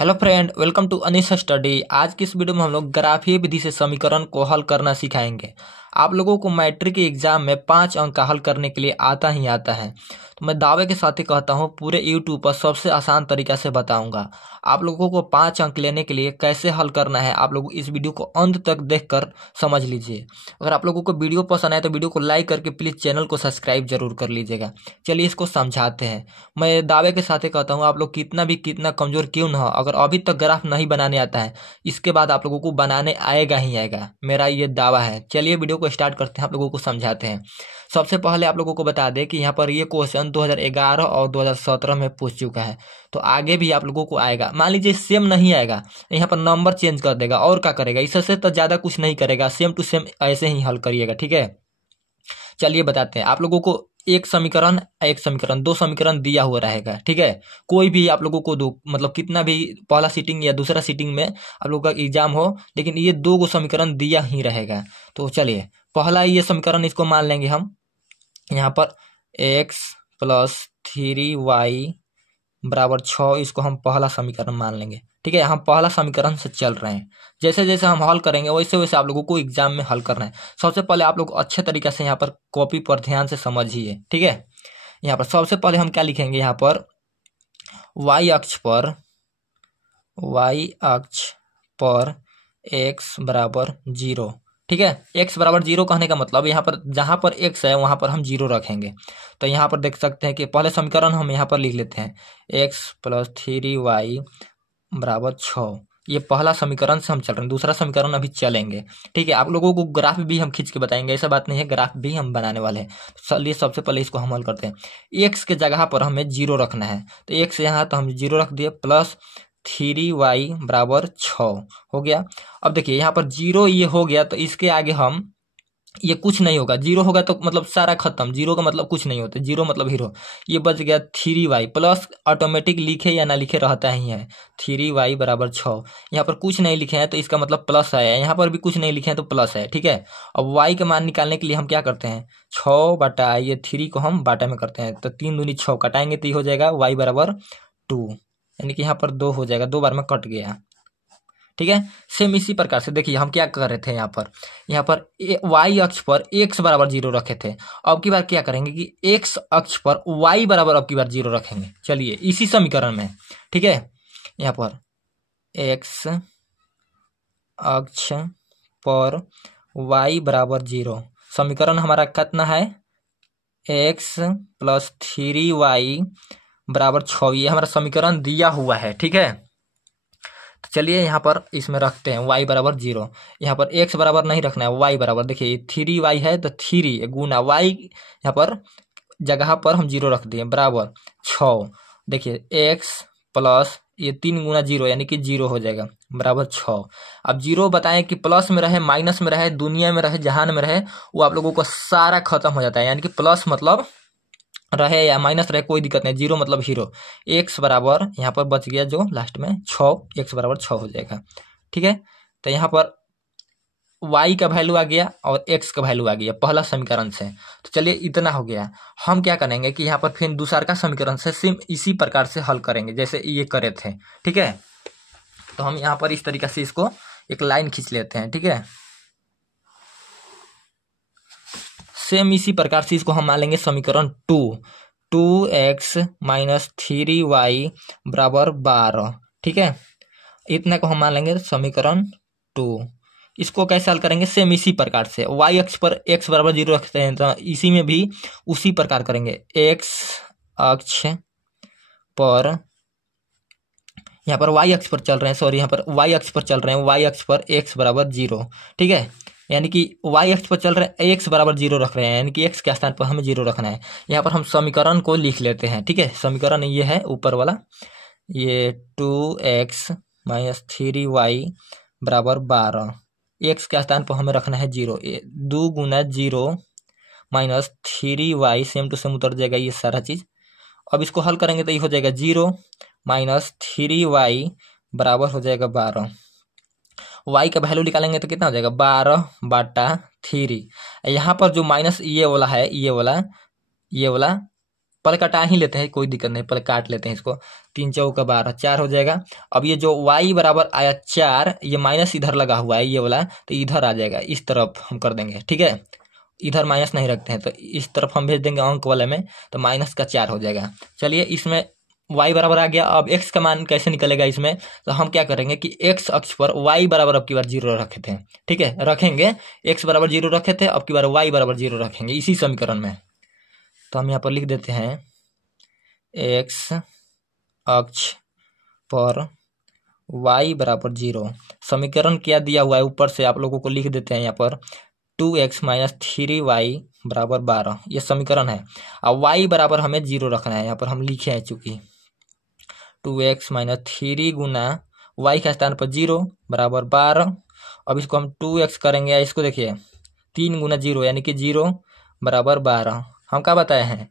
Hello friend, welcome to Anish study. आज की इस वीडियो में हम लोग ग्राफीय विधि से समीकरण को हल करना सिखाएंगे। आप लोगों को मैट्रिक के एग्जाम में 5 अंक का हल करने के लिए आता ही आता है। तो मैं दावे के साथ ही कहता हूँ, पूरे यूट्यूब पर सबसे आसान तरीका से बताऊंगा। आप लोगों को 5 अंक लेने के लिए कैसे हल करना है, आप लोग इस वीडियो को अंत तक देखकर समझ लीजिए। अगर आप लोगों को वीडियो पसंद आए तो वीडियो को लाइक करके प्लीज चैनल को सब्सक्राइब जरूर कर लीजिएगा। चलिए इसको समझाते हैं। मैं दावे के साथ ही कहता हूँ, आप लोग कितना कमजोर क्यों ना हो, अगर अभी तक ग्राफ नहीं बनाने आता है, इसके बाद आप लोगों को बनाने आएगा ही आएगा, मेरा ये दावा है। चलिए वीडियो को स्टार्ट करते हैं, आप लोगों को समझाते हैं। सबसे पहले आप लोगों को बता दें कि यहाँ पर ये क्वेश्चन 2011 और 2017 में पूछ चुका है, तो आगे भी आप लोगों को आएगा। मान लीजिए सेम नहीं आएगा, यहाँ पर नंबर चेंज कर देगा और क्या करेगा, इससे तो ज्यादा कुछ नहीं करेगा, सेम टू सेम ऐसे ही हल करिएगा। ठीक है, चलिए बताते हैं। आप लोगों को एक समीकरण दो समीकरण दिया हुआ रहेगा। ठीक है, कोई भी आप लोगों को दो, मतलब कितना भी पहला सीटिंग या दूसरा सीटिंग में आप लोगों का एग्जाम हो, लेकिन ये दो गो समीकरण दिया ही रहेगा। तो चलिए पहला ये समीकरण इसको मान लेंगे हम। यहाँ पर x प्लस 3y बराबर 6, इसको हम पहला समीकरण मान लेंगे। ठीक है, हम पहला समीकरण से चल रहे हैं। जैसे जैसे हम हल करेंगे वैसे वैसे आप लोगों को एग्जाम में हल करना है। सबसे पहले आप लोग अच्छे तरीके से यहाँ पर कॉपी पर ध्यान से समझिए। ठीक है, यहाँ पर सबसे पहले हम क्या लिखेंगे, यहाँ पर y अक्ष पर x बराबर 0। ठीक है, x बराबर 0 कहने का मतलब यहाँ पर जहां पर x है वहां पर हम 0 रखेंगे। तो यहाँ पर देख सकते हैं कि पहले समीकरण हम यहाँ पर लिख लेते हैं, x प्लस 3y बराबर 6। ये पहला समीकरण से हम चल रहे हैं, दूसरा समीकरण अभी चलेंगे। ठीक है, आप लोगों को ग्राफ भी हम खींच के बताएंगे, ऐसा बात नहीं है, ग्राफ भी हम बनाने वाले हैं। चलिए सबसे पहले इसको हम हल करते हैं। x के जगह पर हमें 0 रखना है, तो x यहाँ तो हम 0 रख दिए, प्लस 3y बराबर 6 हो गया। अब देखिए यहाँ पर 0 ये हो गया, तो इसके आगे हम ये कुछ नहीं होगा, 0 होगा तो मतलब सारा खत्म, 0 का मतलब कुछ नहीं होता, 0 मतलब हीरो। ये बच गया 3y प्लस, ऑटोमेटिक लिखे या ना लिखे रहता ही है, 3y बराबर 6। यहाँ पर कुछ नहीं लिखे हैं तो इसका मतलब प्लस आया, यहाँ पर भी कुछ नहीं लिखे हैं तो प्लस है। ठीक है, अब y का मान निकालने के लिए हम क्या करते हैं, 6 बटा ये 3 को हम बाटा में करते हैं, तो 3 दूनी 6 कटाएंगे तो ये हो जाएगा y बराबर 2, यानी कि यहाँ पर 2 हो जाएगा, 2 बार में कट गया। ठीक है, सेम इसी प्रकार से देखिए हम क्या कर रहे थे, यहाँ पर y अक्ष पर x बराबर 0 रखे थे। अब की बार क्या करेंगे कि x अक्ष पर y बराबर अब की बार 0 रखेंगे। चलिए इसी समीकरण में, ठीक है, यहाँ पर x अक्ष पर y बराबर 0, समीकरण हमारा कितना है, x प्लस 3y बराबर 6, ये हमारा समीकरण दिया हुआ है। ठीक है, तो चलिए यहाँ पर इसमें रखते हैं y बराबर 0। यहाँ पर x बराबर नहीं रखना है, y बराबर, देखिए 3y है तो 3 गुना y, यहाँ पर जगह पर हम 0 रख दिए, बराबर 6। देखिए x प्लस ये 3 गुना 0 यानी कि 0 हो जाएगा, बराबर 6। अब 0 बताएं कि प्लस में रहे, माइनस में रहे, दुनिया में रहे, जहान में रहे, वो आप लोगों को सारा खत्म हो जाता है। यानी कि प्लस मतलब रहे या माइनस रहे कोई दिक्कत नहीं, 0 मतलब हीरो। x बराबर यहाँ पर बच गया जो लास्ट में 6, x बराबर 6 हो जाएगा। ठीक है, तो यहाँ पर y का वैल्यू आ गया और x का वैल्यू आ गया पहला समीकरण से। तो चलिए इतना हो गया। हम क्या करेंगे कि यहाँ पर फिर दूसरा का समीकरण से सेम इसी प्रकार से हल करेंगे जैसे ये करे थे। ठीक है, तो हम यहाँ पर इस तरीके से इसको एक लाइन खींच लेते हैं। ठीक है, सेम इसी प्रकार से इसको हम मान लेंगे समीकरण 2x माइनस 3y बराबर 12। ठीक है, इतना को हम मान लेंगे समीकरण 2। इसको कैसे हल करेंगे, सेम इसी प्रकार से, y अक्ष पर x बराबर 0 रखते हैं तो इसी में भी उसी प्रकार करेंगे। x अक्ष पर, यहाँ पर y अक्ष पर चल रहे हैं, सॉरी यहाँ पर y अक्ष पर चल रहे हैं, y अक्ष पर x बराबर 0। ठीक है, यानी कि y अक्ष पर चल रहे हैं, x बराबर 0 रख रहे हैं, यानी कि x के स्थान पर हमें 0 रखना है। यहाँ पर हम समीकरण को लिख लेते हैं। ठीक है, समीकरण ये है ऊपर वाला, ये 2x माइनस 3y बराबर 12, x के स्थान पर हमें रखना है 0, 2 गुना 0 minus 3y, same to same उतर जाएगा ये सारा चीज। अब इसको हल करेंगे तो ये हो जाएगा 0 माइनस 3y बराबर हो जाएगा 12। y का वैल्यू निकालेंगे तो कितना हो जाएगा, 12 बटा 3। यहाँ पर जो माइनस ये वाला है, ये वाला पल कटा ही लेते हैं, कोई दिक्कत नहीं, पल काट लेते हैं इसको। 3 चौका 12, 4 हो जाएगा। अब ये जो y बराबर आया 4, ये माइनस इधर लगा हुआ है ये वाला, तो इधर आ जाएगा, इस तरफ हम कर देंगे, ठीक है। इधर माइनस नहीं रखते हैं, तो इस तरफ हम भेज देंगे अंक वाले में, तो -4 हो जाएगा। चलिए, इसमें y बराबर आ गया। अब x का मान कैसे निकलेगा इसमें, तो हम क्या करेंगे कि x अक्ष पर y बराबर अब की बार 0 रखे थे, ठीक है, रखेंगे। x बराबर 0 रखे थे, अब की बार y बराबर 0 रखेंगे इसी समीकरण में। तो हम यहाँ पर लिख देते हैं x अक्ष पर y बराबर 0। समीकरण क्या दिया हुआ है ऊपर से आप लोगों को लिख देते हैं यहाँ पर, 2x - 3y बराबर 12, ये समीकरण है। अब y बराबर हमें 0 रखना है, यहाँ पर हम लिखे हैं चूंकि 2x - 3 गुना y का स्थान पर 0 बराबर 12। अब इसको हम 2x करेंगे, इसको देखिए 3 गुना 0 यानी कि 0 बराबर 12। हम क्या बताए हैं,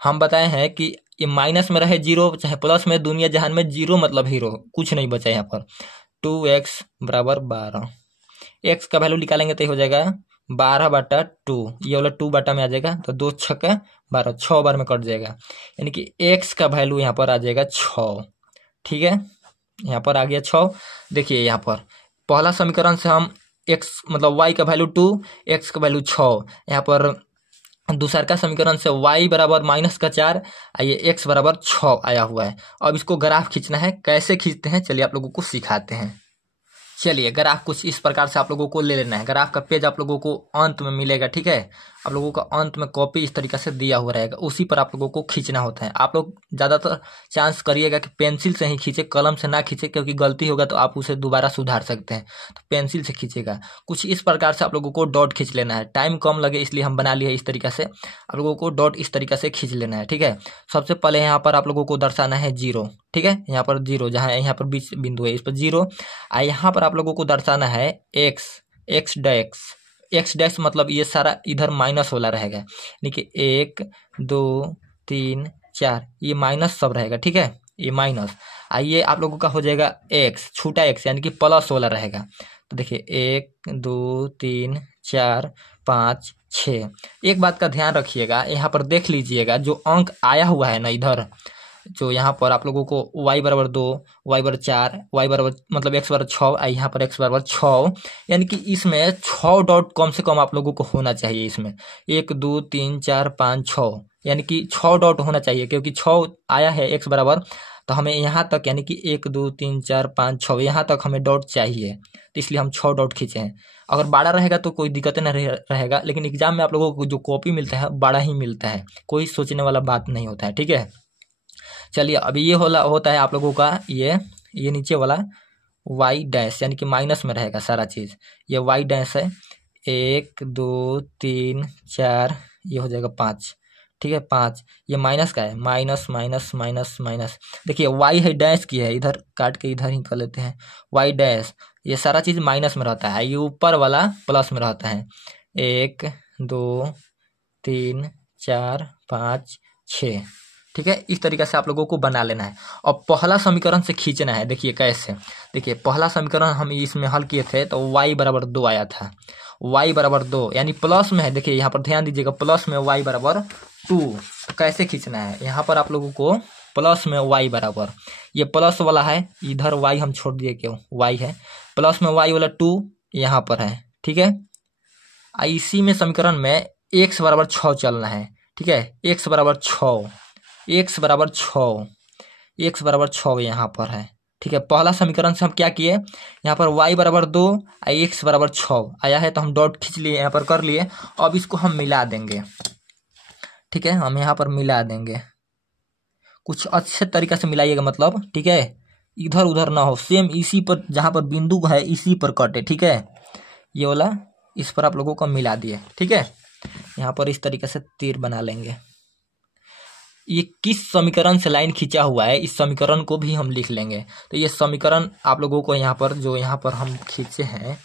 हम बताए हैं कि ये माइनस में रहे 0 चाहे प्लस में, दुनिया जहान में 0 मतलब हीरो, कुछ नहीं बचा यहाँ पर। 2x बराबर 12, x का वैल्यू निकालेंगे तो हो जाएगा 12/2, ये वाला 2 बटा में आ जाएगा, तो 2 छक्का 12, 6 बार में कट जाएगा, यानी कि x का वैल्यू यहाँ पर आ जाएगा 6, ठीक है। यहाँ पर आ गया 6। देखिए यहाँ पर पहला समीकरण से हम x मतलब y का वैल्यू 2, x का वैल्यू 6, यहाँ पर दूसरा का समीकरण से y बराबर -4, ये x बराबर 6 आया हुआ है। अब इसको ग्राफ खींचना है, कैसे खींचते हैं चलिए आप लोगों को सिखाते हैं। चलिए, ग्राफ कुछ इस प्रकार से आप लोगों को ले लेना है। ग्राफ का पेज आप लोगों को अंत में मिलेगा, ठीक है। आप लोगों का अंत में कॉपी इस तरीके से दिया हुआ रहेगा, उसी पर आप लोगों को खींचना होता है। आप लोग ज़्यादातर चांस करिएगा कि पेंसिल से ही खींचे, कलम से ना खींचे, क्योंकि गलती होगा तो आप उसे दोबारा सुधार सकते हैं। तो पेंसिल से खींचेगा। कुछ इस प्रकार से आप लोगों को डॉट खींच लेना है, टाइम कम लगे इसलिए हम बना लिए इस तरीके से। आप लोगों को डॉट इस तरीके से खींच लेना है, ठीक है। सबसे पहले यहाँ पर आप लोगों को दर्शाना है 0, ठीक है। यहाँ पर 0 जहाँ यहाँ पर बीच बिंदु है इस पर 0, यहाँ पर आप लोगों को दर्शाना है x डैश मतलब ये सारा इधर माइनस वाला रहेगा, यानी कि 1 2 3 4 ये माइनस सब रहेगा, ठीक है, ये माइनस। आइए आप लोगों का हो जाएगा x छोटा x यानी कि प्लस वाला रहेगा। तो देखिए 1 2 3 4 5 6। एक बात का ध्यान रखिएगा, यहाँ पर देख लीजिएगा जो अंक आया हुआ है ना इधर, जो यहाँ पर आप लोगों को y बराबर 2, y बराबर 4, y बराबर मतलब x बराबर 6, यहाँ पर x बराबर 6, यानी कि इसमें 6 डॉट कम से कम आप लोगों को होना चाहिए। इसमें 1 2 3 4 5 6 यानी कि 6 डॉट होना चाहिए, क्योंकि 6 आया है x बराबर, तो हमें यहाँ तक यानी कि 1 2 3 4 5 6 यहाँ तक हमें डॉट चाहिए, तो इसलिए हम 6 डॉट खींचे हैं। अगर बड़ा रहेगा तो कोई दिक्कत नहीं रहेगा, लेकिन एग्जाम में आप लोगों को जो कॉपी मिलता है बड़ा ही मिलता है, कोई सोचने वाला बात नहीं होता है, ठीक है। चलिए, अभी ये होता है आप लोगों का ये नीचे वाला y डैश यानी कि माइनस में रहेगा सारा चीज़, ये y डैश है। 1 2 3 4 ये हो जाएगा 5, ठीक है 5, ये माइनस का है, माइनस माइनस माइनस माइनस। देखिए y है डैश की है, इधर काट के इधर ही कर लेते हैं, y डैश ये सारा चीज़ माइनस में रहता है, ये ऊपर वाला प्लस में रहता है। 1 2 3 4 5 6, ठीक है। इस तरीके से आप लोगों को बना लेना है। और पहला समीकरण से खींचना है, देखिए कैसे। देखिए पहला समीकरण हम इसमें हल किए थे तो y बराबर 2 आया था, y बराबर 2 यानी प्लस में है। देखिए यहाँ पर ध्यान दीजिएगा, प्लस में y बराबर 2, तो कैसे खींचना है, यहाँ पर आप लोगों को प्लस में y बराबर, ये प्लस वाला है, इधर y हम छोड़ दिए, क्यों y है, प्लस में y वाला 2 यहाँ पर है, ठीक है। इसी में समीकरण में x बराबर 6 चलना है, ठीक है, x बराबर 6, x बराबर 6, x बराबर 6 यहाँ पर है, ठीक है। पहला समीकरण से हम क्या किए, यहाँ पर y बराबर 2 x बराबर 6 आया है, तो हम डॉट खींच लिए, यहाँ पर कर लिए। अब इसको हम मिला देंगे, ठीक है, हम यहाँ पर मिला देंगे, कुछ अच्छे तरीके से मिलाइएगा मतलब, ठीक है, इधर उधर ना हो, सेम इसी पर जहाँ पर बिंदु है इसी पर कटे, ठीक है। ये वाला इस पर आप लोगों को मिला दिए, ठीक है। यहाँ पर इस तरीके से तीर बना लेंगे। ये किस समीकरण से लाइन खींचा हुआ है इस समीकरण को भी हम लिख लेंगे। तो ये समीकरण आप लोगों को यहाँ पर जो यहाँ पर हम खींचे हैं,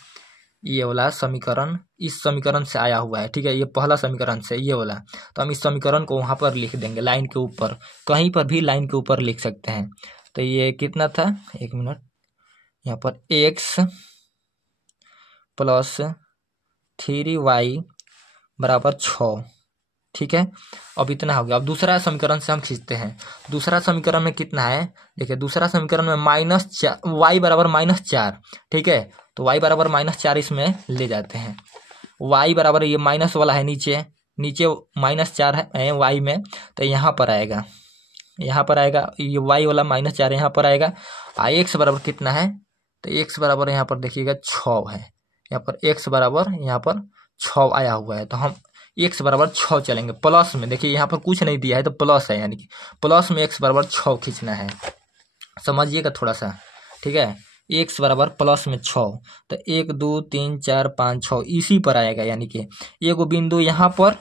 ये वाला समीकरण इस समीकरण से आया हुआ है, ठीक है, ये पहला समीकरण से ये वाला। तो हम इस समीकरण को वहाँ पर लिख देंगे, लाइन के ऊपर, कहीं पर भी लाइन के ऊपर लिख सकते हैं। तो ये कितना था, 1 मिनट, यहाँ पर x + 3y बराबर 6, ठीक है, अब इतना हो गया। अब दूसरा समीकरण से हम खींचते हैं। दूसरा समीकरण में कितना है, देखिए दूसरा समीकरण में y बराबर -4, ठीक है, तो y बराबर -4 इसमें ले जाते हैं। y बराबर ये माइनस वाला है, नीचे -4 है y में, तो यहाँ पर आएगा ये y वाला -4 यहाँ पर आएगा। x बराबर कितना है, तो x बराबर यहाँ पर देखिएगा 6 है, यहाँ पर x बराबर यहाँ पर 6 आया हुआ है, तो हम x बराबर 6 चलेंगे प्लस में। देखिए यहाँ पर कुछ नहीं दिया है तो प्लस है, यानी कि प्लस में x बराबर 6 खींचना है, समझिएगा थोड़ा सा, ठीक है। x बराबर प्लस में 6, तो 1 2 3 4 5 6 इसी पर आएगा, यानी कि एगो बिंदु यहाँ पर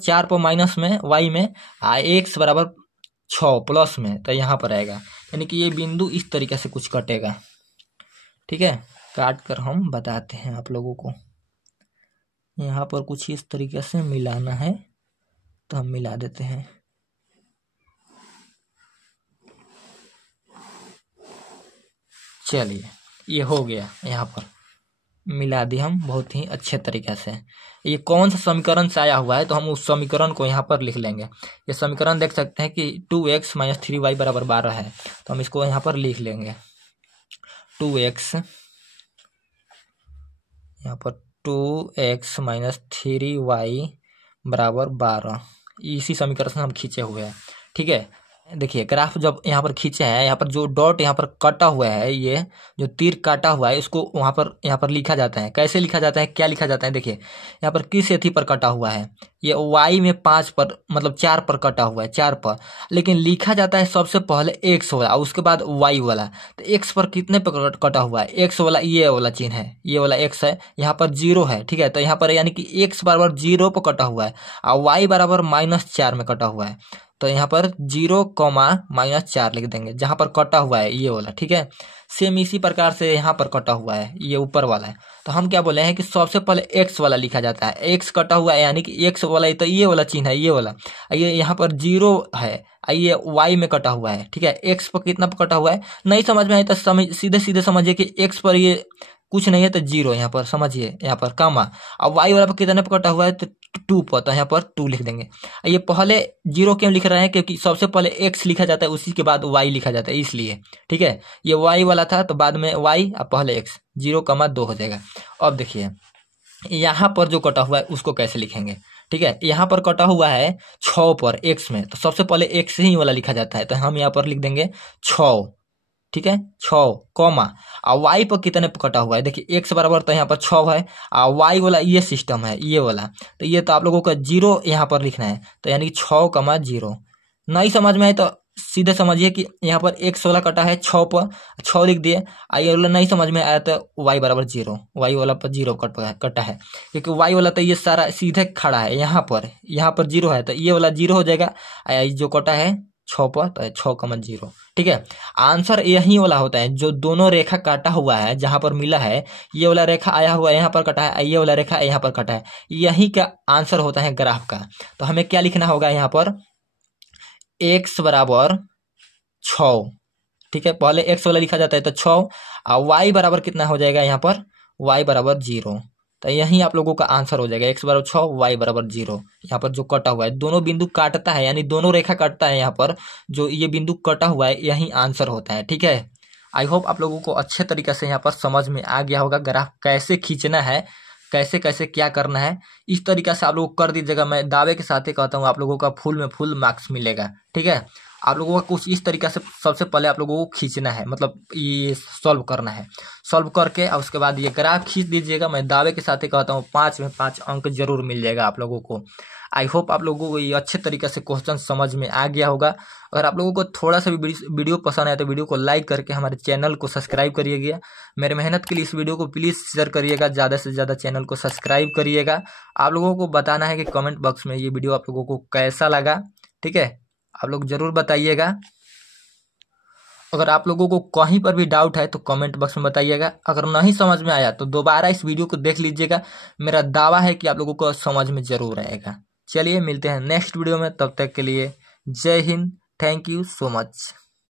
4 पर माइनस में y में x बराबर 6 प्लस में, तो यहाँ पर आएगा, यानी कि ये बिंदु इस तरीके से कुछ कटेगा, ठीक है। काट कर हम बताते हैं आप लोगों को। यहाँ पर कुछ इस तरीके से मिलाना है, तो हम मिला देते हैं। चलिए ये हो गया, यहाँ पर मिला दी हम बहुत ही अच्छे तरीके से। ये कौन सा समीकरण से आया हुआ है, तो हम उस समीकरण को यहाँ पर लिख लेंगे। ये समीकरण देख सकते हैं कि 2x - 3y बराबर 12 है, तो हम इसको यहाँ पर लिख लेंगे। 2x यहाँ पर 2x - 3y बराबर 12, इसी समीकरण से हम खींचे हुए हैं, ठीक है। देखिए ग्राफ जब यहाँ पर खींचे हैं, यहाँ पर जो डॉट यहाँ पर कटा हुआ है, ये जो तीर काटा हुआ है, इसको यहाँ पर लिखा जाता है। कैसे लिखा जाता है, क्या लिखा जाता है, देखिए यहाँ पर किस एथी पर कटा हुआ है, ये y में 5 पर मतलब 4 पर कटा हुआ है, 4 पर, लेकिन लिखा जाता है सबसे पहले x वाला और उसके बाद y वाला। तो x पर कितने पर कटा हुआ है, x वाला ये वाला चिन्ह है, ये वाला x है, यहाँ पर 0 है, ठीक है। तो यहाँ पर यानी कि x बराबर 0 पर कटा हुआ है और y बराबर -4 में कटा हुआ है, तो यहाँ पर 0, -4 लिख देंगे जहां पर कटा हुआ है ये वाला, ठीक है। सेम इसी प्रकार से यहाँ पर कटा हुआ है, ये ऊपर वाला है, तो हम क्या बोले हैं कि सबसे पहले x वाला लिखा जाता है। x कटा हुआ है यानी कि x वाला, तो ये वाला चिन्ह है, ये वाला, ये यहाँ पर 0 है, ये y में कटा हुआ है, ठीक है। x पर कितना पर कटा हुआ है, नहीं समझ में आए तो सीधे समझिए कि x पर ये कुछ नहीं है तो 0 यहाँ पर समझिए, यहाँ पर कामा। अब y वाला पर कितने पर कटा हुआ है, तो 2 पर, तो यहाँ पर 2 लिख देंगे। ये पहले 0 क्यों लिख रहे हैं, क्योंकि सबसे पहले x लिखा जाता है, उसी के बाद y लिखा जाता है, इसलिए, ठीक है। ये y वाला था तो बाद में y और पहले x, 0,2 हो जाएगा। अब देखिए यहाँ पर जो कटा हुआ है उसको कैसे लिखेंगे, ठीक है। यहाँ पर कटा हुआ है 6 पर x में, तो सबसे पहले x ही वाला लिखा जाता है, तो हम यहाँ पर लिख देंगे 6, ठीक है, 6 कॉमा, और y पर कितने पर कटा हुआ है, देखिए x बराबर तो यहाँ पर 6 है और y वाला ये सिस्टम है, ये वाला, तो ये तो आप लोगों का 0 यहाँ पर लिखना है, तो यानी कि 6,0। नहीं समझ में आए तो सीधे समझिए कि यहाँ पर x वाला कटा है 6 पर, 6 लिख दिए। ये वाला नहीं समझ में आया तो y बराबर 0, y वाला पर 0 कटा है, क्योंकि y वाला तो ये सारा सीधे खड़ा है, यहाँ पर 0 है, तो ये वाला 0 हो जाएगा, जो कटा है 6 पर, तो 6,0, ठीक है। आंसर यही वाला होता है, जो दोनों रेखा काटा हुआ है, जहां पर मिला है, ये वाला रेखा आया हुआ है यहाँ पर कटा है, ये वाला रेखा यहाँ पर कटा है, यही का आंसर होता है ग्राफ का। तो हमें क्या लिखना होगा यहाँ पर, x बराबर 6, ठीक है, पहले x वाला लिखा जाता है तो 6, और y बराबर कितना हो जाएगा यहाँ पर, y बराबर 0, तो यही आप लोगों का आंसर हो जाएगा, x बराबर 6, y बराबर 0। यहाँ पर जो कटा हुआ है, दोनों बिंदु काटता है, यानी दोनों रेखा काटता है, यहाँ पर जो ये बिंदु कटा हुआ है यही आंसर होता है, ठीक है। आई होप आप लोगों को अच्छे तरीके से यहाँ पर समझ में आ गया होगा, ग्राफ कैसे खींचना है, कैसे कैसे क्या करना है, इस तरीके से आप लोग कर दीजिएगा। मैं दावे के साथ ही कहता हूँ आप लोगों का फुल में फुल मार्क्स मिलेगा, ठीक है। आप लोगों का कुछ इस तरीके से सबसे पहले आप लोगों को खींचना है, मतलब ये सॉल्व करना है, सॉल्व करके और उसके बाद ये ग्राफ खींच दीजिएगा। मैं दावे के साथ ही कहता हूँ 5 में 5 अंक जरूर मिल जाएगा आप लोगों को। आई होप आप लोगों को ये अच्छे तरीके से क्वेश्चन समझ में आ गया होगा। अगर आप लोगों को थोड़ा सा भी वीडियो पसंद आए तो वीडियो को लाइक करके हमारे चैनल को सब्सक्राइब करिएगा। मेरे मेहनत के लिए इस वीडियो को प्लीज़ शेयर करिएगा, ज़्यादा से ज़्यादा चैनल को सब्सक्राइब करिएगा। आप लोगों को बताना है कि कमेंट बॉक्स में ये वीडियो आप लोगों को कैसा लगा, ठीक है, आप लोग ज़रूर बताइएगा। अगर आप लोगों को कहीं पर भी डाउट है तो कमेंट बॉक्स में बताइएगा। अगर नहीं समझ में आया तो दोबारा इस वीडियो को देख लीजिएगा। मेरा दावा है कि आप लोगों को समझ में जरूर आएगा। चलिए मिलते हैं नेक्स्ट वीडियो में, तब तक के लिए जय Hind, thank you so much.